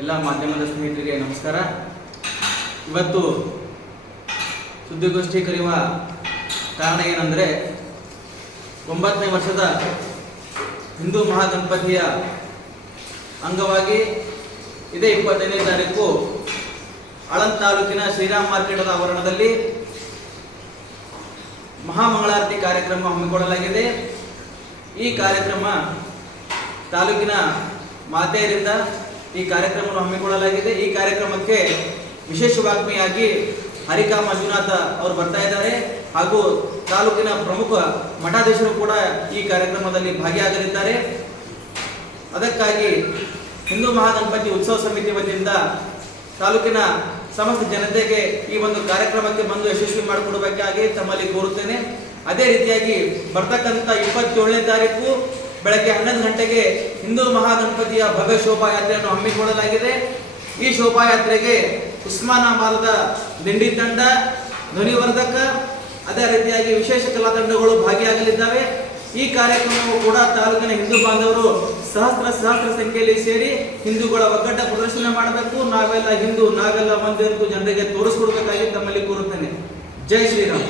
ಎಲ್ಲ ಮಾಧ್ಯಮದ ಸ್ನೇಹಿತರಿಗೆ ನಮಸ್ಕಾರ. ಇವತ್ತು ಸುದ್ದಿಗೋಷ್ಠಿ ಕರೆಯುವ ಕಾರಣ ಏನಂದರೆ, ಒಂಬತ್ತನೇ ವರ್ಷದ ಹಿಂದೂ ಮಹಾಗಣಪತಿಯ ಅಂಗವಾಗಿ ಇದೇ ಇಪ್ಪತ್ತೈದನೇ ತಾರೀಕು ಆಳಂದ್ ತಾಲೂಕಿನ ಶ್ರೀರಾಮ್ ಮಾರ್ಕೆಟದ ಆವರಣದಲ್ಲಿ ಮಹಾಮಂಗಳಾರತಿ ಕಾರ್ಯಕ್ರಮ ಹಮ್ಮಿಕೊಳ್ಳಲಾಗಿದೆ. ಈ ಕಾರ್ಯಕ್ರಮ ತಾಲೂಕಿನ ಮಾತೆಯರಿಂದ ಈ ಕಾರ್ಯಕ್ರಮವನ್ನು ಹಮ್ಮಿಕೊಳ್ಳಲಾಗಿದೆ. ಈ ಕಾರ್ಯಕ್ರಮಕ್ಕೆ ವಿಶೇಷವಾಗ್ಮಿಯಾಗಿ ಹರಿಕಾ ಮಂಜುನಾಥ ಅವರು ಬರ್ತಾ ಇದ್ದಾರೆ. ಹಾಗೂ ತಾಲೂಕಿನ ಪ್ರಮುಖ ಮಠಾಧೀಶರು ಕೂಡ ಈ ಕಾರ್ಯಕ್ರಮದಲ್ಲಿ ಭಾಗಿಯಾಗಲಿದ್ದಾರೆ. ಅದಕ್ಕಾಗಿ ಹಿಂದೂ ಮಹಾಗಣಪತಿ ಉತ್ಸವ ಸಮಿತಿ ವತಿಯಿಂದ ತಾಲೂಕಿನ ಸಮಸ್ತ ಜನತೆಗೆ ಈ ಒಂದು ಕಾರ್ಯಕ್ರಮಕ್ಕೆ ಬಂದು ಯಶಸ್ವಿ ಮಾಡಿಕೊಡಬೇಕಾಗಿ ತಮ್ಮಲ್ಲಿ ಕೋರುತ್ತೇನೆ. ಅದೇ ರೀತಿಯಾಗಿ ಬರ್ತಕ್ಕಂಥ ಇಪ್ಪತ್ತೇಳನೇ ತಾರೀಕು ಬೆಳಗ್ಗೆ ಹನ್ನೊಂದು ಗಂಟೆಗೆ ಹಿಂದೂ ಮಹಾಗಣಪತಿಯ ಭವ್ಯ ಶೋಭಾಯಾತ್ರೆಯನ್ನು ಹಮ್ಮಿಕೊಳ್ಳಲಾಗಿದೆ. ಈ ಶೋಭಾಯಾತ್ರೆಗೆ ಉಸ್ಮಾನಾಬಾದದ ದಿಂಡಿ ತಂಡ, ಧ್ವನಿವರ್ಧಕ, ಅದೇ ರೀತಿಯಾಗಿ ವಿಶೇಷ ಕಲಾ ತಂಡಗಳು ಭಾಗಿಯಾಗಲಿದ್ದಾವೆ. ಈ ಕಾರ್ಯಕ್ರಮವು ಕೂಡ ತಾಲೂಕಿನ ಹಿಂದೂ ಬಾಂಧವರು ಸಹಸ್ರ ಸಹಸ್ರ ಸಂಖ್ಯೆಯಲ್ಲಿ ಸೇರಿ ಹಿಂದೂಗಳ ಒಗ್ಗಟ್ಟ ಪ್ರದರ್ಶನ ಮಾಡಬೇಕು. ನಾವೆಲ್ಲ ಹಿಂದೂ, ನಾವೆಲ್ಲ ಒಂದೇ ಜನರಿಗೆ ತೋರಿಸ್ಕೊಡ್ಬೇಕಾಗಿ ತಮ್ಮಲ್ಲಿ ಕೋರುತ್ತೇನೆ. ಜೈ ಶ್ರೀರಾಮ್.